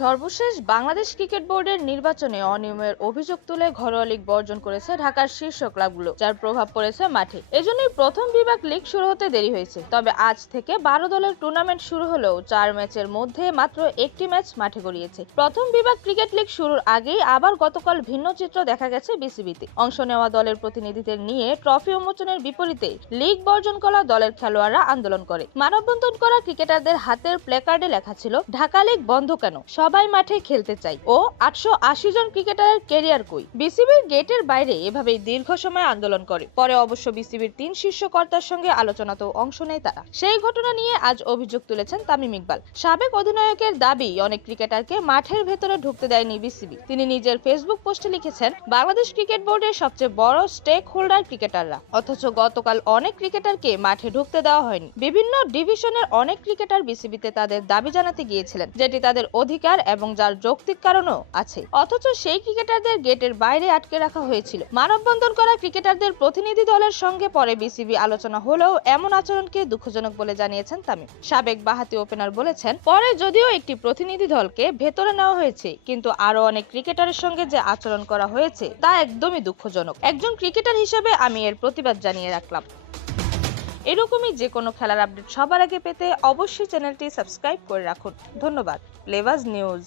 সর্বশেষ বাংলাদেশ ক্রিকেট বোর্ডের নির্বাচনে অনিয়মের অভিযোগ তুলে ঘরোয়া লীগ বর্জন করেছে ঢাকার শীর্ষ ক্লাবগুলো, যার প্রভাব পড়েছে মাঠে। এজন্যই প্রথম বিভাগ লীগ শুরু হতে দেরি হয়েছে। তবে আজ থেকে 12 দলের টুর্নামেন্ট শুরু হলেও 4 ম্যাচের মধ্যে মাত্র একটি ম্যাচ মাঠে গড়িয়েছে। প্রথম বিভাগ ক্রিকেট লীগ শুরুর আগেই আবার গতকাল ভিন্ন চিত্র দেখা গেছে বিসিবিতে। অংশ নেওয়া দলের প্রতিনিধিদের নিয়ে ট্রফি উন্মোচনের বিপরীতে লীগ বর্জন করা দলের খেলোয়াড়রা আন্দোলন করে। মানববন্ধন করা ক্রিকেটারদের হাতের প্ল্যাকার্ডে লেখা ছিল, ঢাকা লীগ বন্ধ কেন, সবাই মাঠে খেলতে চাই ও 880 জন ক্রিকেটারের ক্যারিয়ার কই। বিসিবির গেটের বাইরে এভাবেই দীর্ঘ সময় আন্দোলন করে। পরে অবশ্য বিসিবির 3 শীর্ষ কর্তার সঙ্গে আলোচনাতেও অংশ নেয় তারা। সেই ঘটনা নিয়ে আজ অভিযোগ তুলেছেন তামিম ইকবাল। সাবেক অধিনায়কের দাবি, অনেক ক্রিকেটারকে মাঠের ভেতরে ঢুকতে দেয়নি বিসিবি। তিনি নিজের ফেসবুক পোস্টে লিখেছেন, বাংলাদেশ ক্রিকেট বোর্ডের সবচেয়ে বড় স্টেক হোল্ডার ক্রিকেটাররা, অথচ গতকাল অনেক ক্রিকেটারকে মাঠে ঢুকতে দেওয়া হয়নি। বিভিন্ন ডিভিশনের অনেক ক্রিকেটার বিসিবিতে তাদের দাবি জানাতে গিয়েছিলেন, যেটি তাদের অধিকার এবং যার যৌক্তিক কারণও আছে, অথচ সেই ক্রিকেটারদের গেটের বাইরে আটকে রাখা হয়েছিল। মানববন্ধন করা ক্রিকেটারদের প্রতিনিধি দলের সঙ্গে পরে বিসিবি আলোচনা হলেও এমন আচরণকে দুঃখজনক বলে জানিয়েছেন তামিম। সাবেক বাঁহাতি ওপেনার বলেছেন, পরে যদিও একটি প্রতিনিধি দলকে ভেতরে নেওয়া হয়েছে, কিন্তু আরো অনেক ক্রিকেটারের সঙ্গে যে আচরণ করা হয়েছে তা একদমই দুঃখজনক। একজন ক্রিকেটার হিসেবে আমি এর প্রতিবাদ জানিয়ে রাখলাম। এরকমই যে কোনো খেলার আপডেট সবার আগে পেতে অবশ্যই চ্যানেলটি সাবস্ক্রাইব করে রাখুন। ধন্যবাদ। লেভাজ নিউজ।